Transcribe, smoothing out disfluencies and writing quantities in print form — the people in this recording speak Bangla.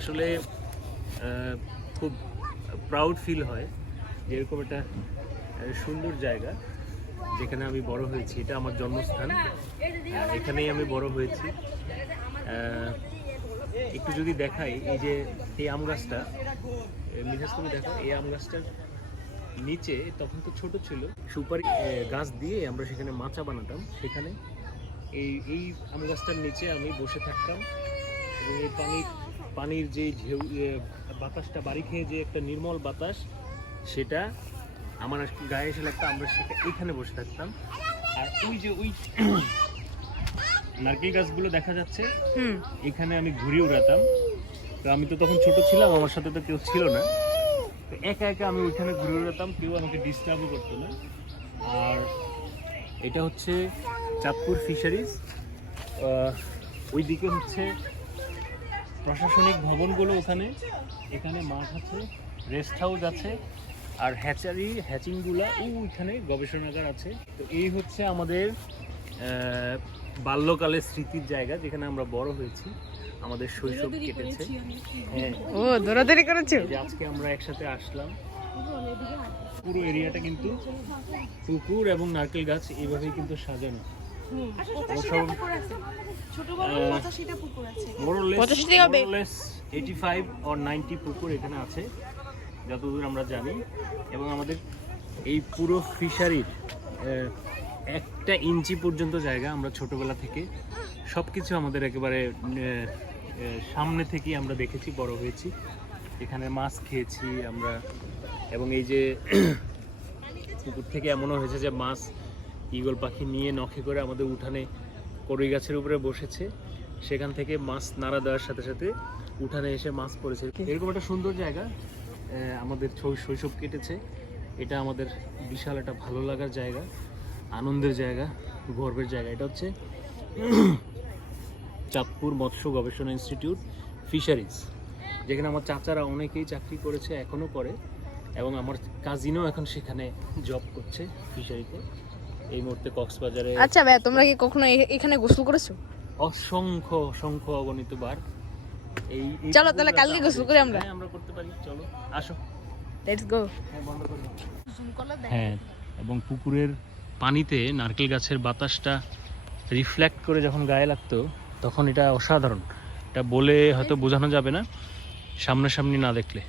আসলে খুব প্রাউড ফিল হয় যে এরকম একটা সুন্দর জায়গা যেখানে আমি বড় হয়েছি। এটা আমার জন্মস্থান, এখানেই আমি বড় হয়েছি। একটু যদি দেখাই, এই যে এই আম গাছটা, মিজাজ তুমি দেখো, এই আম গাছটার নিচে তখন তো ছোট ছিল, সুপারি গাছ দিয়ে আমরা সেখানে মাচা বানাতাম। সেখানে এই আম গাছটার নিচে আমি বসে থাকতাম এবং এই পানির যে ঢেউ, বাতাসটা বাড়ি খেয়ে যে একটা নির্মল বাতাস, সেটা আমার গায়ে এসে লাগতো। আমরা এইখানে বসে থাকতাম। আর ওই যে ওই নারকেল গাছগুলো দেখা যাচ্ছে, এখানে আমি ঘুরে উড়াতাম। তো আমি তো তখন ছোট ছিলাম, আমার সাথে তো কেউ ছিল না, তো একা একা আমি ওইখানে ঘুরে উড়াতাম, কেউ আমাকে ডিস্টার্বও করতো না। আর এটা হচ্ছে চাঁদপুর ফিশারিজ। ওই দিকে হচ্ছে প্রশাসনিক ভবনগুলো, এখানে মাঠ আছে, রেস্ট হাউস আছে, আর হ্যাচিংগুলা ওইখানে গবেষণাগার আছে। তো এই হচ্ছে আমাদের বাল্যকালের স্মৃতির জায়গা, যেখানে আমরা বড় হয়েছি, আমাদের শৈশব কেটেছে। হ্যাঁ, ও দৌড়াদৌড়ি করেছো। আজকে আমরা একসাথে আসলাম। পুরো এরিয়াটা কিন্তু পুকুর এবং নারকেল গাছ এইভাবেই কিন্তু সাজানো। মোরলেস 85 or 90 পুকুর এখানে আছে যতদূর আমরা জানি। এবং আমাদের এই পুরো ফিশারির 1 ইঞ্চি পর্যন্ত জায়গা আমরা ছোটবেলা থেকে সবকিছু আমাদের একেবারে সামনে থেকেই আমরা দেখেছি, বড় হয়েছি, এখানে মাছ খেয়েছি আমরা। এবং এই যে পুকুর থেকে এমনও হয়েছে যে মাছ ঈগল পাখি নিয়ে নখে করে আমাদের উঠানে কড়ই গাছের উপরে বসেছে, সেখান থেকে মাছ নাড়া দেওয়ার সাথে সাথে উঠানে এসে মাছ পড়েছে। এরকম একটা সুন্দর জায়গা আমাদের শৈশব কেটেছে। এটা আমাদের বিশাল একটা ভালো লাগার জায়গা, আনন্দের জায়গা, গর্বের জায়গা। এটা হচ্ছে চাঁদপুর মৎস্য গবেষণা ইনস্টিটিউট ফিশারিজ, যেখানে আমার চাচারা অনেকেই চাকরি করেছে, এখনও করে, এবং আমার কাজিনও এখন সেখানে জব করছে ফিশারিতে। এই মুহূর্তে কক্সবাজারে। আচ্ছা ভাই, তোমরা কি কখনো এখানে গোসল করেছো? অসংখ্য অসংখ্য অগণিত বার। এই চলো তাহলে কালকে গোসল করি আমরা। আমরা করতে পারি, চলো আসো, লেটস গো। বন্ধ করো। হ্যাঁ, এবং পুকুরের পানিতে নারকেল গাছের বাতাসটা রিফ্লেক্ট করে যখন গায়ে লাগতো, তখন এটা অসাধারণ। এটা বলে হয়তো বোঝানো যাবে না সামনাসামনি না দেখলে।